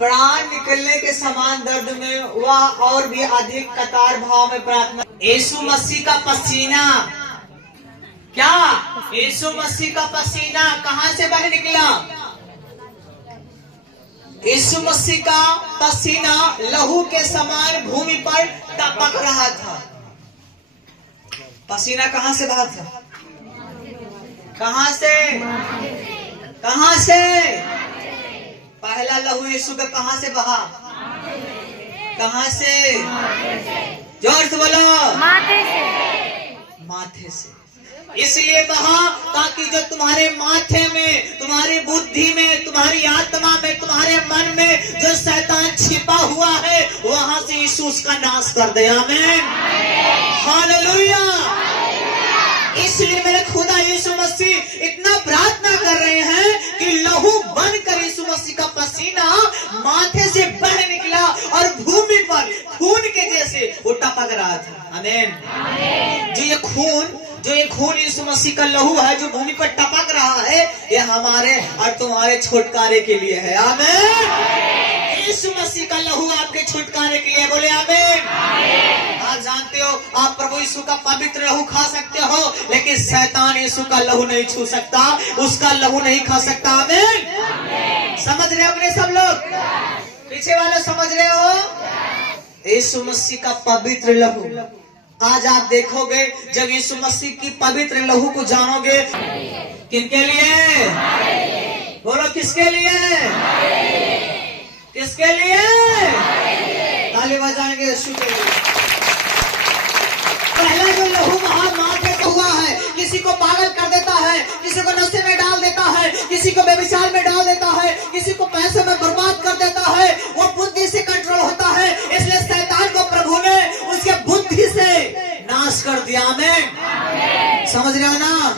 प्राण निकलने के समान दर्द में वह और भी अधिक कतार भाव में प्रार्थना। यीशु मसीह का पसीना, क्या यीशु मसीह का पसीना कहां से बाहर निकला? यीशु मसीह का पसीना लहू के समान भूमि पर टपक रहा था। पसीना कहां से बहा था? कहां से? कहां से? पहला लहू यीशु का कहां से बहा? कहां से? जोर से बोलो। माथे से। माथे से इसलिए बहा ताकि जो तुम्हारे माथे में, तुम्हारी बुद्धि में, तुम्हारी आत्मा में, तुम्हारे मन में जो शैतान छिपा हुआ है वहां से यीशु उसका नाश कर दे। आमीन, हालेलुया। इसलिए मेरे खुदा यीशु मसीह इतना प्रार्थना कर रहे हैं कि लहू बनकर यीशु मसीह का पसीना माथे से बह निकला और भूमि पर खून के जैसे वो टपक रहा था। आमीन। जो ये खून यीशु मसीह का लहू है जो भूमि पर टपक रहा है, ये हमारे और तुम्हारे छुटकारे के लिए है। आमीन। यीशु मसीह का लहू आपके छुटकारे के लिए, बोले आमीन। आप जानते हो आप प्रभु यीशु का पवित्र लहू खा सकते हो, लेकिन शैतान यीशु का लहू नहीं छू सकता, उसका लहू नहीं खा सकता। आमीन। समझ रहे हो अपने सब लोग? पीछे वाले समझ रहे हो? यीशु मसीह का पवित्र लहू, आज आप देखोगे जब यीशु मसीह की पवित्र लहू को जानोगे, किनके लिए? बोलो किसके लिए? किसके लिए? ताली बजाएंगे यीशु के लिए। पहला जो लहू माथे का हुआ है, किसी को पागल कर देता है, किसी को नशे में डाल देता है, किसी को व्यभिचार में डाल देता है, किसी को पैसे में बर्बाद कर देता है, वो बुद्धि से कंट्रोल होता है। इसलिए शैतान को प्रभु ने उसके बुद्धि से नाश कर दिया। आमीन। समझ रहे हो ना?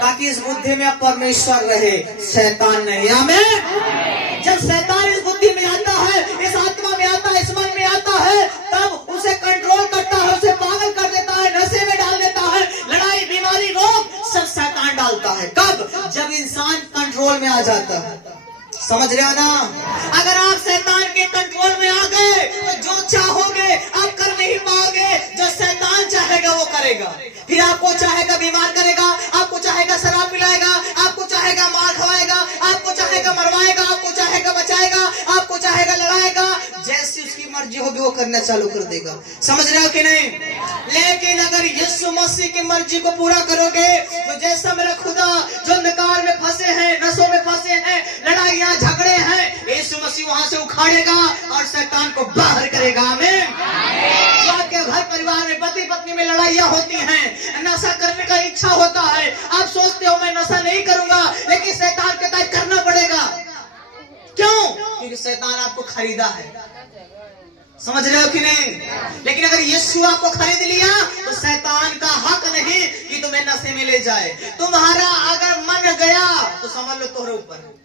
ताकि इस बुद्धि में परमेश्वर रहे, शैतान नहीं। आमीन। जब शैतान इस बुद्धि में आता है, इस आत्मा में आता है, इस मन में आता है, तब उसे कंट्रोल करता है, उसे पागल कर देता है, नशे में डाल देता है, लड़ाई, बीमारी, रोग सब शैतान डालता है। कब? जब इंसान कंट्रोल में आ जाता है। समझ रहे हो ना? अगर आप शैतान के कंट्रोल में आ गए तो जो चाहोगे आप कर नहीं पाओगे, जो शैतान चाहेगा वो करेगा। फिर आपको चाहेगा बीमार करेगा, आपको चाहेगा शराब पिलाएगा, आपको चाहेगा मार खवाएगा, आपको चाहेगा मरवाएगा, आपको चाहेगा बचाएगा, आपको चाहेगा लड़ाएगा। जैसी उसकी मर्जी होगी वो करना चालू कर देगा। समझ रहे हो कि नहीं? लेकिन अगर यीशु मसीह की मर्जी को पूरा करोगे तो जैसा मेरा खुदा जो अंधकार में फंसे हैं, नशों में फंसे हैं, लड़ाइयां झगड़े हैं, यीशु मसीह वहां से उखाड़ेगा और शैतान को बाहर करेगा। आमीन। जो आपके घर परिवार में पति पत्नी में लड़ाइयां होती हैं, नशा करने का इच्छा होता है, आप सोचते हो मैं नशा नहीं करूंगा, लेकिन शैतान के तहत करना पड़ेगा। क्यों? क्योंकि शैतान आपको खरीदा है। समझ रहे हो कि नहीं? लेकिन अगर यीशु आपको खरीद लिया तो शैतान का हक नहीं कि तुम्हें नशे में ले जाए। तुम्हारा अगर मन गया तो समझ लो तुम्हारे ऊपर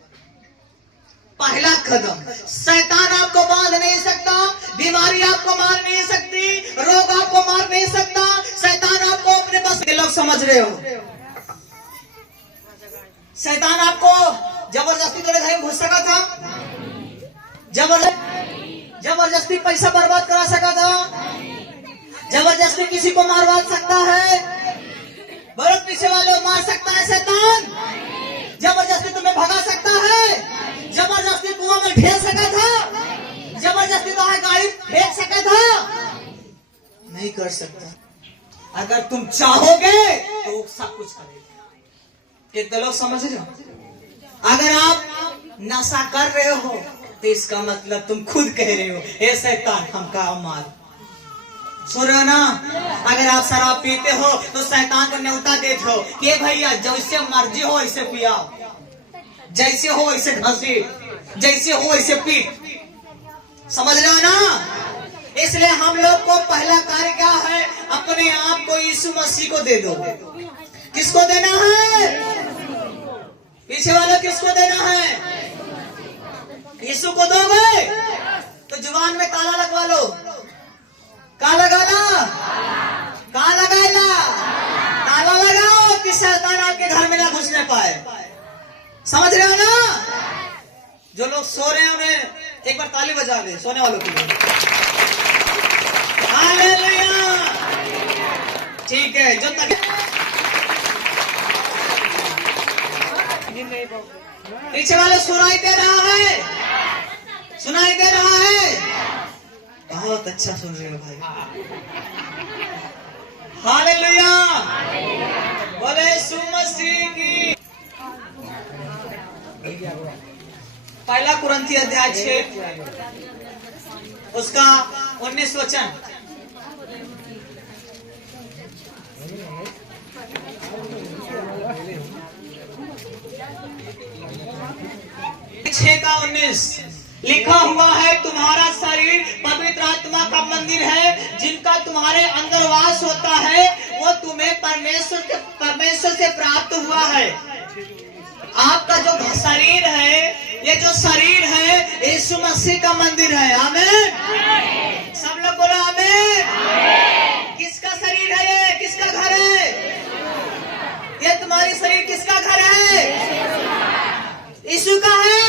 पहला कदम। शैतान आपको बांध नहीं सकता, बीमारी आपको मार नहीं सकती, रोग आपको मार नहीं सकता, शैतान आपको अपने बस के लोग समझ रहे हो? शैतान आपको जबरदस्ती तेरे घर में घुस सका था? जबरदस्ती पैसा बर्बाद करा सका था? जबरदस्ती किसी को मारवा सकता है? बोलो पीछे वाले, मार सकता है शैतान? जबरदस्ती तुम्हें भगा सकता है? जबरदस्ती कुआं में फेंक सका था? जबरदस्ती तुम्हारी गाड़ी फेंक सका था? नहीं कर सकता। अगर तुम चाहोगे तो सब कुछ करेगा। कितने लोग समझ रहे हो? अगर आप नशा कर रहे हो तो इसका मतलब तुम खुद कह रहे हो हे शैतान हमका मार। सुन रहे हो ना? अगर आप शराब पीते हो तो शैतान को न्योता देते हो कि भैया जैसे मर्जी हो ऐसे पियाओ, जैसे हो ऐसे घसी, जैसे हो ऐसे पीट। समझ रहे हो ना? इसलिए हम लोग को पहला कार्य क्या है? अपने आप को यीशु मसीह को दे दो। किसको देना है? पीछे वालों किसको देना है? यीशु को दोगे तो जुबान में ताला लगवा लो। कहाँ लगाना? कहाँ लगाना? ताला लगाओ कि शैतान आपके घर में ना घुसने पाए। समझ रहे हो ना? जो लोग सो रहे हैं उन्हें एक बार ताली बजा दे सोने वालों के लिए। हालेलुया। ठीक है, जो तक पीछे वाले सुनाई दे रहा है, सुनाई दे रहा है? बहुत अच्छा सुन रहे हो भाई। हालेलुया। बोले यीशु मसीह की। पहला कुरिन्थी अध्याय 6 उसका 19 वचन। छह का 19 लिखा हुआ है, तुम्हारा शरीर पवित्र आत्मा का मंदिर है, जिनका तुम्हारे अंदर वास होता है, वो तुम्हें परमेश्वर से प्राप्त हुआ है। आपका जो शरीर है, ये जो शरीर है यीशु मसीह का मंदिर है। आमीन। सब लोग बोलो आमीन। किसका शरीर है ये? किसका घर है ये? तुम्हारी शरीर किसका घर है? यीशु का है।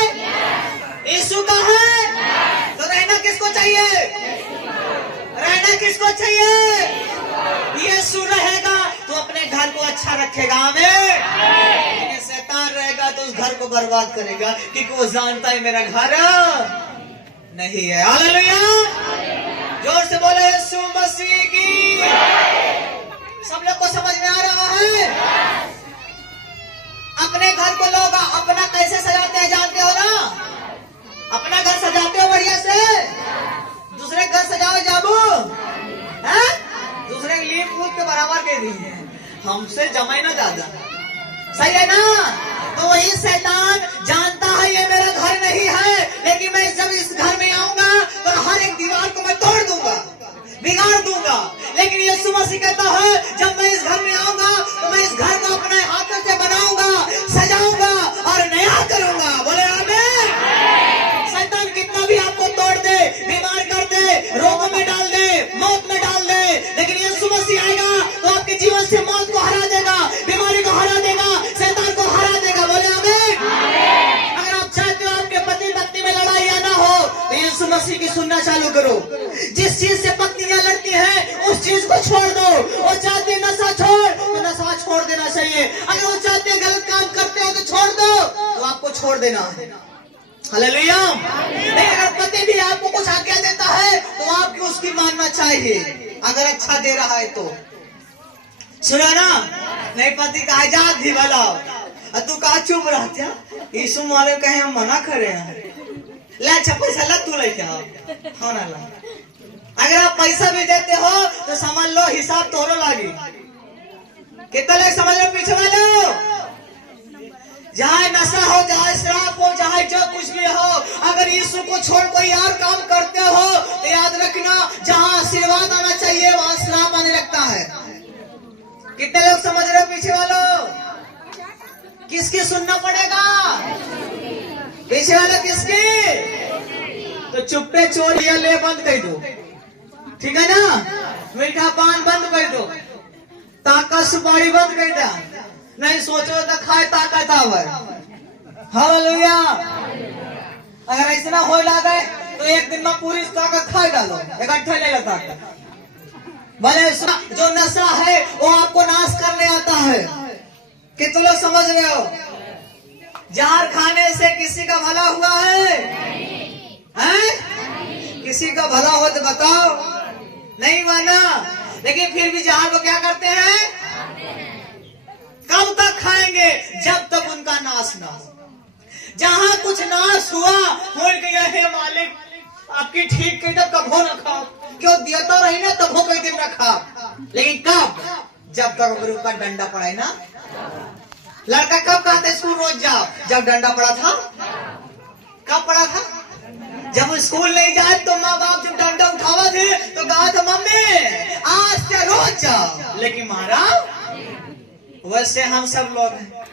यीशु का है। तो रहना किसको चाहिए? रहना किसको चाहिए? यीशु रहेगा तो अपने घर को अच्छा रखेगा। आमीन। शैतान रहेगा तो उस घर को बर्बाद करेगा, क्योंकि वो जानता है मेरा घर नहीं है। हालेलुया। जोर से बोले यीशु मसीह की। सब लोग को समझ में आ रहा है? अपने घर को लोग अपना कैसे सजाते हैं जानते हो ना? अपना घर सजाते हो बढ़िया से, दूसरे घर सजाओ जाबू है? दूसरे लीप कूद के बराबर के दिए, हमसे जमाई ना ज्यादा। सही है ना? तो वही शैतान जानता है ये मेरा घर नहीं है, लेकिन मैं जब इस घर में आऊंगा तो हर एक दीवार को मैं तोड़ दूंगा, बिगाड़ दूंगा। लेकिन यीशु मसीह कहता है जब मैं इस घर में आऊंगा तो मैं इस घर को अपने हाथों से बनाऊंगा, सजाऊंगा और नया करूंगा। बोले आमीन। शैतान कितना भी आपको तोड़ दे, बीमार कर दे, रोगों में डाल दे, मौत में डाल दे, लेकिन यीशु मसीह आएगा तो आपके जीवन से मौत को हरा देगा, बीमारी को हरा देगा, शैतान को हरा देगा। बोले आमीन। अगर आप चाहते हो आपके पति पत्नी में लड़ाइयां ना हो तो यीशु मसीह की सुनना चालू करो। जिस चीज से पत्नियां लड़ती हैं उस चीज को छोड़ दो। वो चाहते हैं नशा छोड़ तो नशा छोड़ देना चाहिए। अगर वो चाहते हैं गलत काम करते हो तो छोड़ दो, तो आपको छोड़ देना है। हालेलुया। नहीं, अगर पति भी आपको कुछ आज्ञा देता है तो आपको उसकी मानना चाहिए, अगर अच्छा दे रहा है तो। सुना ना? नहीं, पति का आजाद भी भला तू कहा चुप रहता। यीशु मारे कहे हम मना करे हैं, ले अच्छा पैसा लग तू लेके आओ ना ला। अगर आप पैसा भी देते हो तो समझ लो हिसाब तोरो लागी। कितना लोग समझ लो पीछे वालों? जहाँ नशा हो, जहाँ शराब हो, जहाँ जो कुछ भी हो, अगर यीशु को छोड़ कोई और काम करते हो तो याद रखना जहाँ आशीर्वाद आना चाहिए वहाँ श्राप आने लगता है। कितने लोग समझ रहे हो पीछे वालों? किसकी सुनना पड़ेगा? पीछे वाला किसकी? तो चुप्पे चोरिया ले बंद कर दो, ठीक है ना? मीठा पान बंद कर दो, ताका सुपारी बंद कर दो। नहीं सोचो तो खाए ताकत आवे। हालेलुया। अगर ऐसा हो लगे तो एक दिन में पूरी ताकत खा डालो, इकट्ठा ले लो ताकत। भले जो नशा है वो आपको नाश करने आता है। कितने लोग समझ रहे हो? जहर खाने से किसी का भला हुआ है? हैं? किसी का भला हो तो बताओ। नहीं माना, लेकिन फिर भी जहर को क्या करते हैं? कब तक खाएंगे? जब तक उनका नाश ना हो। जहां कुछ नाश हुआ बोल गया है मालिक आपकी ठीक कही तब कब हो न खाओ, क्यों दिया तो रही ना तब हो कई दिन न खाओ। लेकिन कब? जब तक ऊपर डंडा पड़ा है ना। लड़का कब कहते स्कूल रोज जाओ? जब डंडा पड़ा था। कब पड़ा था? जब स्कूल नहीं जाए तो माँ बाप जब डंडा उठावा थे तो कहा था मम्मी आज से रोज जाओ, लेकिन मारा। वैसे हम सब लोग हैं,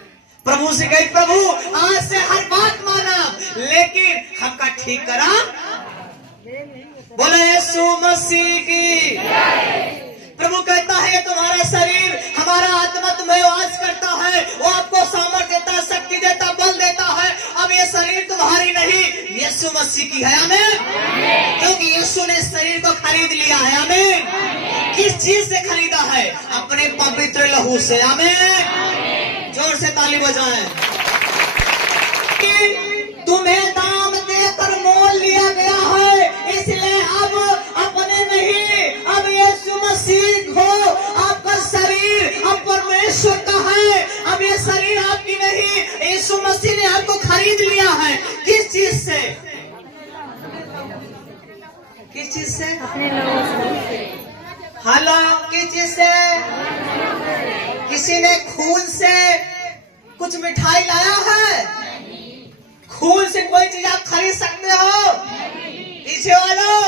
प्रभु से गए प्रभु आज से हर बात माना, लेकिन हमका ठीक करा। बोले यीशु मसीह की। प्रभु कहता है तुम्हारा शरीर हमारा आत्मा तुम्हें वास करता है, वो आपको सामर्थ्य देता, शक्ति देता, बल देता है। अब ये शरीर तुम्हारी नहीं, ये यीशु मसीह की है। आमीन। क्योंकि यीशु ने शरीर को खरीद लिया है। आमीन। किस चीज से खरीदा है? अपने पवित्र लहू से। आमीन। जोर से ताली बजाएं। तुम्हें दाम देकर मोल लिया गया है, इसलिए अब अपने नहीं, अब यीशु मसीह हो। आपका शरीर अब परमेश्वर का है। अब ये शरीर आपकी नहीं, यीशु मसीह ने आपको खरीद लिया है। किस चीज से? किस चीज से? अपने लोगों से। हेलो, किस चीज से? किसी ने खून से कुछ मिठाई लाया है? खून से कोई चीज आप खरीद सकते हो? पीछे वालों,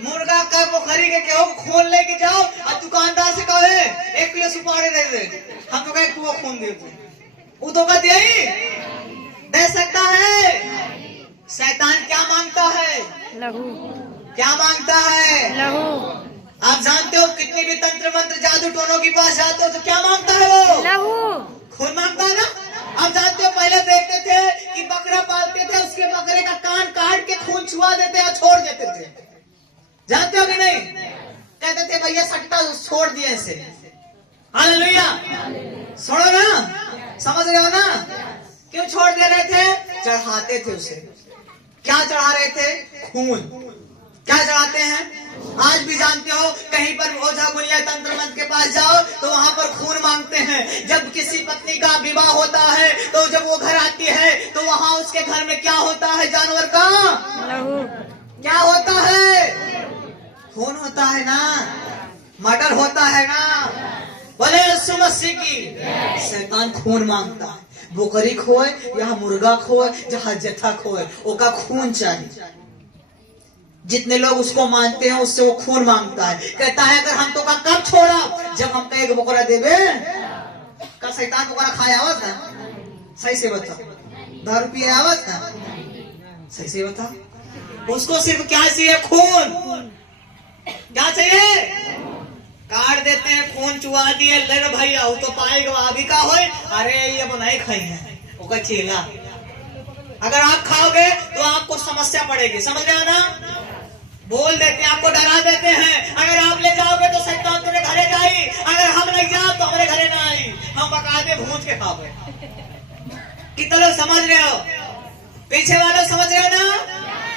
मुर्गा का पोखरी के कहो खून लेके जाओ और दुकानदार से कहो 1 किलो सुपारी दे दे, हम तो कहे कुआ खून दे दे, वो तो का दे सकता है? शैतान क्या मांगता है? लहू। क्या मांगता है? लहू। आप जानते हो कितने भी तंत्र मंत्र जादू टोनों के पास जाते हो तो क्या मांगता है वो? लहू। खून मांगता है ना। आप जानते हो पहले देखते थे कि बकरा पालते थे, उसके बकरे का कान काट के खून छुआ देते और छोड़ देते थे। जानते हो कि नहीं? कहते थे भैया सट्टा छोड़ दिए इसे। हालेलुया। सुनो ना, समझ रहे हो ना? क्यों छोड़ दे रहे थे? चढ़ाते थे उसे। क्या चढ़ा रहे थे? खून। क्या चढ़ाते हैं? आज भी जानते हो कहीं पर ओझा गुनिया तंत्र मंत्र के पास जाओ तो वहां पर खून मांगते हैं। जब किसी पत्नी का विवाह होता है तो जब वो घर आती है तो वहां उसके घर में क्या होता है? जानवर का लहू। क्या होता है? खून होता है ना, मर्डर होता है ना। बोले यीशु मसीह की। शैतान खून मांगता है। बकरी खोए या मुर्गा खोए जहाँ जथा खोए ओका खून चाहिए। जितने लोग उसको मानते हैं उससे वो खून मांगता है। कहता है अगर हम तो का कब छोड़ा? जब हम एक बकरा देवे। का शैतान बकरा खाया आवत है? सही से बता। 10 रुपये आवत है? सही से बता। उसको सिर्फ क्या चाहिए? खून। क्या चाहिए? काट देते हैं, खून चुहा दिए, ले लो भैया वो तो पाएगा अभी का हो। अरे ये बनाई खाई है वो चेला। अगर आप खाओगे तो आपको समस्या पड़ेगी। समझ रहे हो ना? बोल देते हैं, आपको डरा देते हैं। अगर आप ले जाओगे तो शैतान तुम्हें घरे जाई, अगर हम ले जाओ तो हमारे घरे ना आई। हम बकायदे भूज के खाओगे। कितने लोग समझ रहे हो? पीछे वालों समझ रहे हो ना?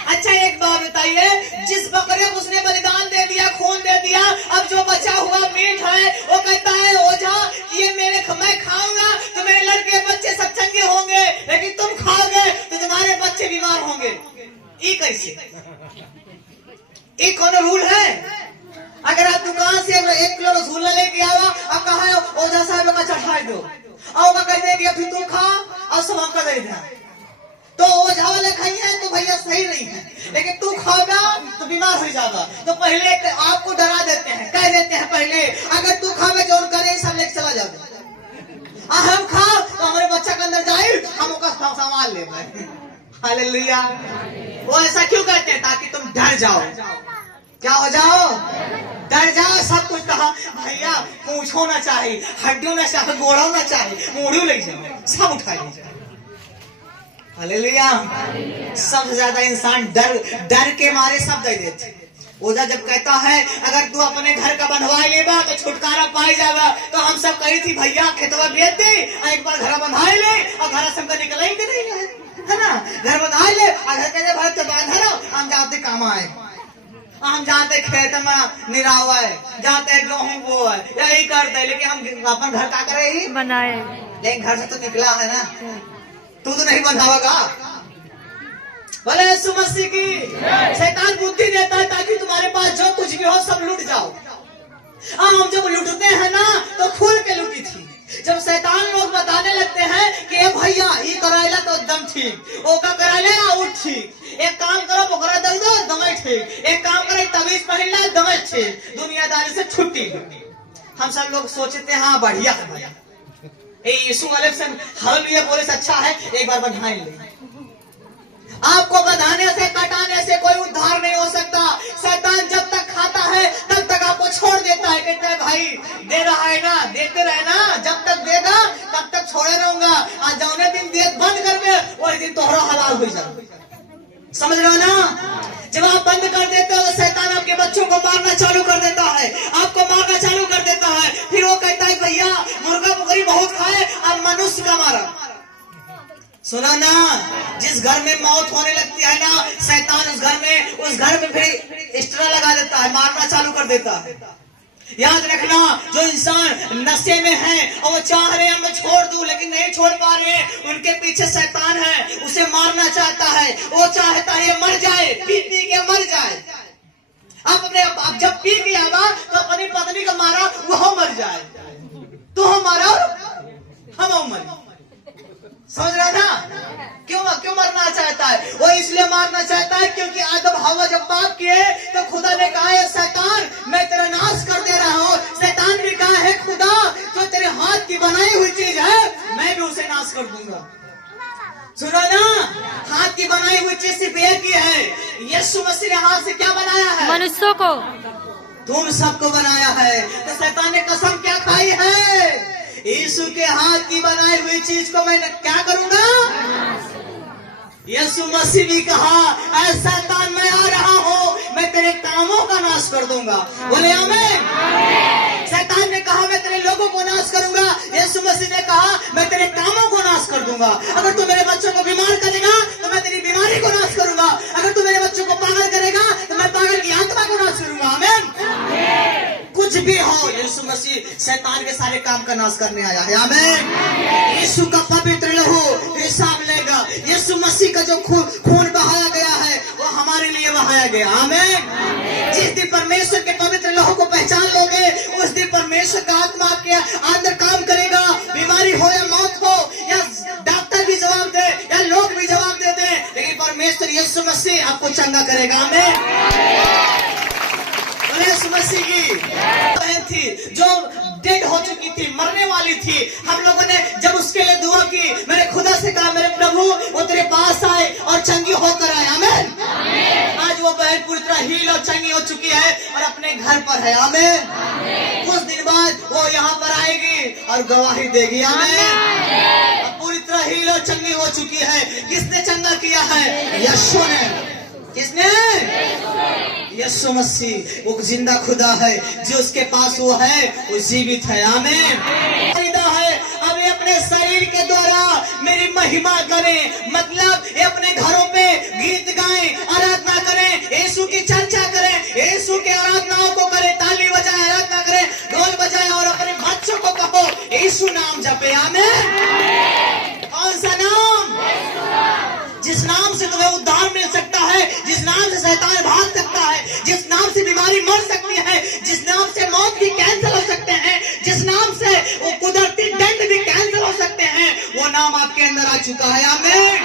अच्छा एक बात बताइए, जिस बकरे को उसने बलिदान दे दिया, खून दे दिया, अब जो बचा हुआ मीट है वो कहता है ओझा ये मैं खाऊंगा तो मेरे लड़के बच्चे सब चंगे होंगे, लेकिन तुम खाओगे तो तुम्हारे बच्चे बीमार होंगे। ये कैसे? ये कौन रूल है? अगर आप दुकान से 1 किलो रसगुल्ला लेके आओ और कहा ओझा साहब का चढ़ा दो और कहते कि अभी तुम खा और सब हमका दे देना, तो ओझा वाले खाइए तो भैया सही नहीं है, लेकिन तू खाओगा तो बीमार हो जाएगा। तो पहले आपको डरा देते हैं, कह देते हैं पहले अगर तू खावे जो करे सब लेके चला जाओगे, हम खा तो हमारे बच्चा के अंदर जाए हम उसका सामान ले। हालेलुया। वो ऐसा क्यों कहते हैं? ताकि तुम डर जाओ। क्या हो जाओ? डर जाओ। सब कुछ कहा भैया पूछो ना चाहिए, हड्डियों ना चाहिए, गोड़ा ना चाहिए, मूढ़ी ले जाओ, सब उठा लीजिए। हालेलुया। सबसे ज्यादा इंसान डर के मारे सब दे देते। ओझा जब कहता है अगर तू अपने घर का बंधवा लेगा तो छुटकारा पाई जाएगा, तो हम सब कही थी भैया खेतवा बेच दे, एक बार घर बंधा ले और घर से हमका निकल ही नहीं है ना। घर बंधा ले और घर के भाई तो बांधा हम जाते काम आए, हम जानते खेत में निरावा है, जाते गेहूं वो है, यही करते, लेकिन हम अपन घर का करे ही बनाए, लेकिन घर से तो निकला है ना। तू तो नहीं बंधावेगा। बोले यीशु मसीह की। शैतान बुद्धि देता है ताकि तुम्हारे पास जो कुछ भी हो सब लूट जाओ। हम जब लूटते हैं ना तो खुल के लूटी थी। जब शैतान लोग बताने लगते हैं कि ए भैया ये कराइला तो एकदम ठीक, वो का कराइला उठ ठीक, एक काम करो बकरा दे दो दमे ठीक, एक काम करो तवीज पहन ला दमे ठीक, दुनियादारी से छुट्टी। हम सब लोग सोचते हैं हाँ बढ़िया है भैया, यीशु वाले से हालेलुया बोले से अच्छा है एक बार बधाई ले। आपको बधाने से कटाने से कोई उद्धार नहीं हो सकता। शैतान जब तक खाता है तब तक आप को छोड़ देता है, कहता है भाई दे रहा है ना, देते रहे ना, जब तक देगा तब तक छोड़े रहूंगा, आज जौने दिन दे बंद कर दे वही दिन तोहरा हलाल हो जाए। समझ रहे हो ना? जब आप बंद कर देते हो तो शैतान आपके बच्चों को मारना चालू कर देता है, आपको मारना चालू कर देता है। फिर वो कहता है भैया मुर्गा मुर्गी बहुत खाए, अब मनुष्य का मारा। सुना ना, जिस घर में मौत होने लगती है ना, शैतान उस घर में फिर एक्स्ट्रा लगा देता है, मारना चालू कर देता है। याद रखना, जो इंसान नशे में है और वो चाह रहे हैं मैं छोड़ दूं लेकिन नहीं छोड़ पा रहे, उनके पीछे शैतान है, उसे मारना चाहता है। वो चाहता है मर जाए, पी पी के मर जाए। अब जब पी गया ना तो अपनी पत्नी को मारा, वो मर जाए, तो हम मारा हम मर। समझ रहा था? क्यों मरना चाहता है? वो इसलिए मारना चाहता है क्योंकि आदम हवा जब पाप किए तो खुदा ने कहा है शैतान मैं तेरा नाश कर दे रहा हूँ। शैतान ने कहा है खुदा जो तेरे हाथ की बनाई हुई चीज है मैं भी उसे नाश कर दूंगा। सुनो ना, हाथ की बनाई हुई चीज सिर्फ एक ही है, यीशु मसीह ने हाथ से क्या बनाया है? मनुष्यों को। तुम सबको बनाया है। तो शैतान ने कसम क्या खाई है? यीशु के हाथ की बनाई हुई चीज को मैं क्या करूंगा? यीशु मसीह भी कहा ऐ शैतान मैं आ रहा हूँ, मैं तेरे कामों का नाश कर दूंगा। बोले आमीन। शैतान ने कहा मैं तेरे लोगों को नाश करूंगा, यीशु मसीह ने कहा मैं तेरे कामों को नाश कर दूंगा। अगर तू मेरे बच्चों को बीमार करेगा तो मैं तेरी बीमारी को नाश करूंगा, अगर तू मेरे बच्चों को पागल करेगा तो मैं पागल की आत्मा को नाश करूंगा। आमीन। कुछ भी हो, यीशु मसीह शैतान के सारे काम का नाश करने आया है। आमीन। यीशु का पवित्र लहू हिसाब लेगा। यीशु मसीह का जो खून बहाया गया है वो हमारे लिए बहाया गया। आमीन। जिस दिन परमेश्वर के पवित्र लहू को पहचान लोगे उस दिन परमेश्वर का आत्मा आपके अंदर काम करेगा। बीमारी हो या मौत हो या डॉक्टर भी जवाब दे या लोग भी जवाब दे दे, लेकिन परमेश्वर यीशु मसीह आपको चंगा करेगा। आमीन। यीशु मसीह की बहन थी जो डेड हो चुकी थी, मरने वाली थी। हम लोगों ने जब उसके लिए दुआ की, मैंने खुदा से कहा मेरे प्रभु वो तेरे पास आए और चंगी होकर आए। आमीन। आज वो बहन पूरी तरह हील और चंगी हो चुकी है और अपने घर पर है। आमीन। कुछ दिन बाद वो यहाँ पर आएगी और गवाही देगी। आमीन। पूरी तरह हील और चंगी हो चुकी है। किसने चंगा किया है? यीशु ने। किसने? यीशु मसीह। वो जिंदा खुदा है, जो उसके पास वो है वो जीवित है। आमीन। है अब ये अपने शरीर के द्वारा मेरी महिमा करें, मतलब ये अपने घरों पे गीत गाएं, आराधना करें, यीशु की चर्चा करें, यीशु के आराधनाओं को करें, ताली बजाएं, आराधना करें, ढोल बजाएं और अपने बच्चों को कहो यीशु नाम जपे। आमीन। कौन सा नाम? जिस नाम से तुम्हें उद्धार मिल सकता है, जिस नाम से शैतान भाग सकता है, जिस नाम से बीमारी मर सकती है, जिस नाम से मौत भी कैंसिल हो सकते हैं, जिस नाम से वो कुदरती दंड भी कैंसिल हो सकते हैं, वो नाम आपके अंदर आ चुका है। आमीन।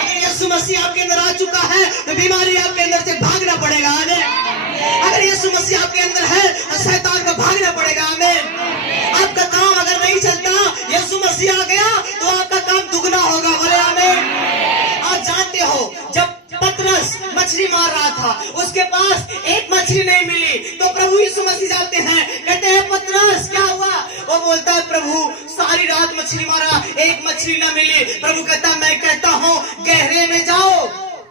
अगर यीशु मसीह आपके अंदर आ चुका है तो बीमारी आपके अंदर से भागना पड़ेगा। आमीन। अगर यीशु मसीह आपके अंदर है तो शैतान को भागना पड़ेगा। आमीन। आपका काम अगर नहीं चलता, यीशु मसीह आ गया तो आपका काम दुगना होगा। बोले आमीन। आप जानते हो जब पतरस मछली मार रहा था, उसके पास एक मछली नहीं मिली, तो प्रभु यीशु मसीह जाते हैं, कहते हैं पतरस क्या हुआ? वो बोलता है प्रभु सारी रात मछली मारा, एक मछली ना मिली। प्रभु कहता मैं कहता हूँ गहरे में जाओ।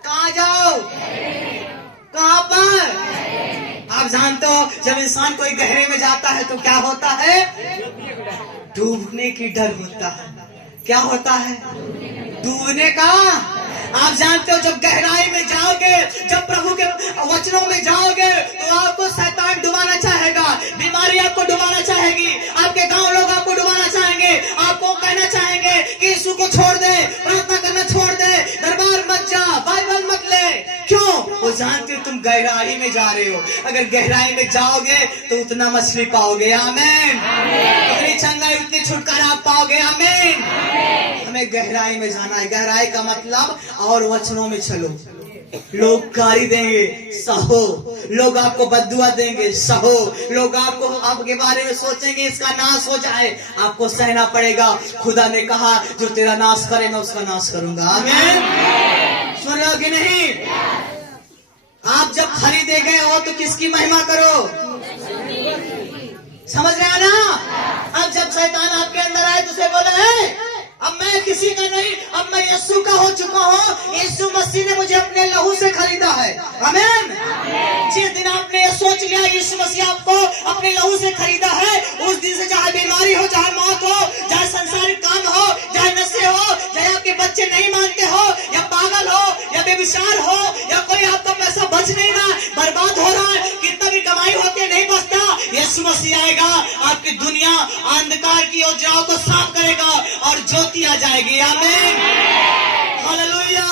कहाँ जाओ? कहाँ पर? आप जानते हो जब इंसान कोई गहरे में जाता है तो क्या होता है? डूबने की डर होता है। क्या होता है? डूबने का। आप जानते हो जब गहराई में जाओगे, जब प्रभु के वचनों में जाओगे तो आपको शैतान डुबाना चाहेगा, बीमारी आपको डुबाना चाहेगी, आपके गांव लोग आपको डुबाना चाहेंगे, आपको कहना चाहेंगे कि यीशु को छोड़ दे, प्रार्थना करना छोड़ दे, दरबार मत जा, बाइबल मत ले। क्यों? वो जानते हो तुम गहराई में जा रहे हो। अगर गहराई में जाओगे तो उतना मछली पाओगे। आमीन। उतनी चंगाई, उतनी छुटकारा आप पाओगे। आमीन। हमें गहराई में जाना है। गहराई का मतलब और वचनों में चलो। लोग गाली देंगे, सहो। लोग आपको बद्दुआ देंगे, सहो। लोग आपको आपके बारे में सोचेंगे इसका नाश हो जाए, आपको सहना पड़ेगा। खुदा ने कहा जो तेरा नाश करे मैं उसका नाश करूंगा। आमीन। सुन लो कि नहीं? आप जब खरीदे गए हो तो किसकी महिमा करो? समझ रहे हो ना? अब जब शैतान आपके अंदर आए तो उसे बोले अब मैं किसी का नहीं, अब मैं यीशु का हो चुका हूँ। यीशु मसीह ने मुझे अपने लहू से खरीदा है। आमीन। जिस दिन आपने ये सोच लिया यीशु मसीह आपको अपने लहू से खरीदा है, उस दिन से चाहे बीमारी हो, चाहे मौत हो, चाहे संसारिक काम हो, चाहे नशे हो, चाहे आपके बच्चे नहीं मानते हो, या पागल हो, या बेविचार हो, या कोई आपका पैसा बच नहीं रहा, बर्बाद हो रहा है, कितना भी कमाई होके नहीं बचता, यीशु मसीह आएगा, आपकी दुनिया अंधकार की योजनाओं को साफ करेगा और ज्योति आ जाएगी। आमीन। हालेलुया।